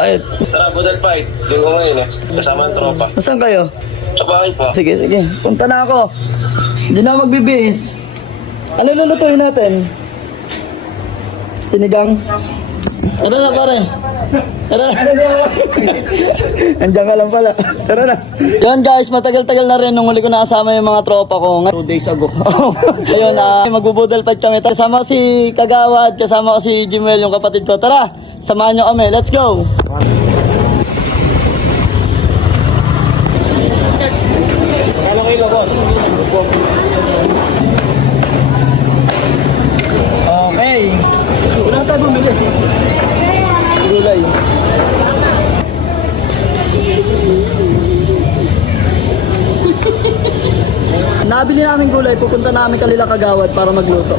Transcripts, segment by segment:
Bakit? Tara, Budal Fight. Yung ko ngayon kasama ang tropa. Nasaan kayo? Sa bahay po. Sige, sige. Punta na ako. Hindi na magbibihis. Ano lulutuin natin? Sinigang? Tara na pare. Tara na. Andiyan ka lang pala. Tara na. Yan guys, matagal-tagal na rin nung huli ko nakasama yung mga tropa ko. 2 days ago. Ayun, magbubudal fight kami. Kasama ko si Kagawad, kasama ko si Jimuel, yung kapatid ko. Tara, samahan nyo kami. Let's go! Kala kayo boss. Okay. Wala tayo bumili. Gulay. Nabili namin gulay, pupunta namin Kalila Kagawad para magluto.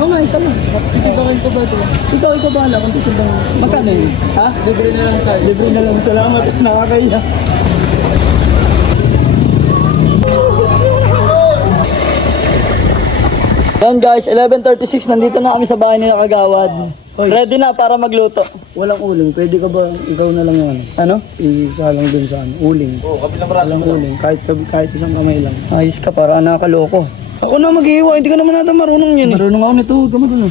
Oo nga, isa lang. Titibahin ko ba ito? Ikaw bahala kung titibahin. Magkano yun? Ha? Libre na lang tayo. Libre na lang. Salamat. Nakakaya. Yan guys, 11:36, nandito na kami sa bahay nila Kagawad. Ready na para magluto. Walang uling. Pwede ka ba ikaw na lang yung Ano? isa lang dun sa uling. Oo, kabilang braso. Walang uling. Kahit isang kamay lang. Ayos ka, para nakakaloko. Ako na mag-iiwa. Hindi ka naman nata marunong yan. Marunong ako nito, huwag ka magano.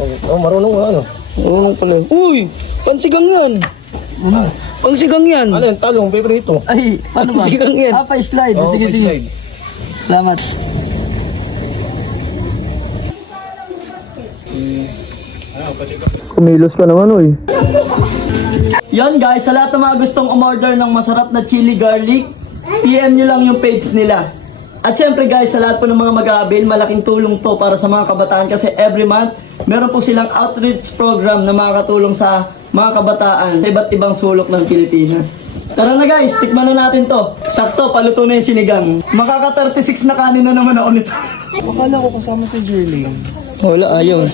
Oo, marunong nga ano. Marunong pala. Uy! Pansigang yan! Ano? Pangsigang yan! Ano yung talong, paborito? Ay, paano ba? Sigang yan. Pa-slide. Oo, Sige, sige. slide. Salamat. Kumilos ka naman, uy. Yon guys, sa lahat ng mga gustong umorder ng masarap na chili garlic, PM nyo lang yung page nila. At syempre guys, sa lahat po ng mga mag-aabil, malaking tulong to para sa mga kabataan kasi every month, meron po silang outreach program na makakatulong sa mga kabataan sa iba't ibang sulok ng Pilipinas. Tara na guys, tikman na natin to. Sakto, paluto na yung sinigang. Makaka 36 na kanin na naman ako nito. Akala ko kasama si Jerlyn. Wala, ayaw.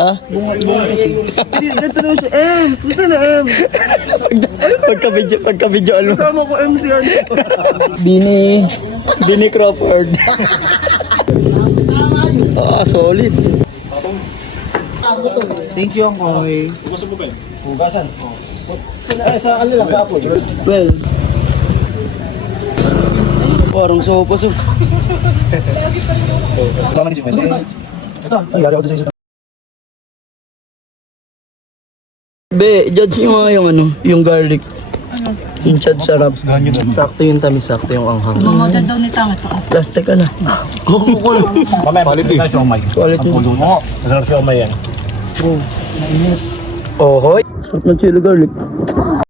Ha? Bunga kasi. Dito naman siya. Ems! Gusto na Ems! Pagka-video, ano? Kasama ko Ems yan. Bini Crawford. Solid. Thank you, Angkoy. Hugasan. Ay, sa ano lang, sa apoy. Well. Parang sopa so. Tama ni Jimmy. Ito, ay, yari ako doon sa isa. Be, judge nyo mga yung ano, yung garlic. Yung chad sarap. Sakto yung tamis, sakto yung anghang. Mamodad daw ni Tangat ako. Plastic ka na. Mamaya, quality. Quality. Masarap siya umay yan. Ohoy. Sarap ng chili garlic.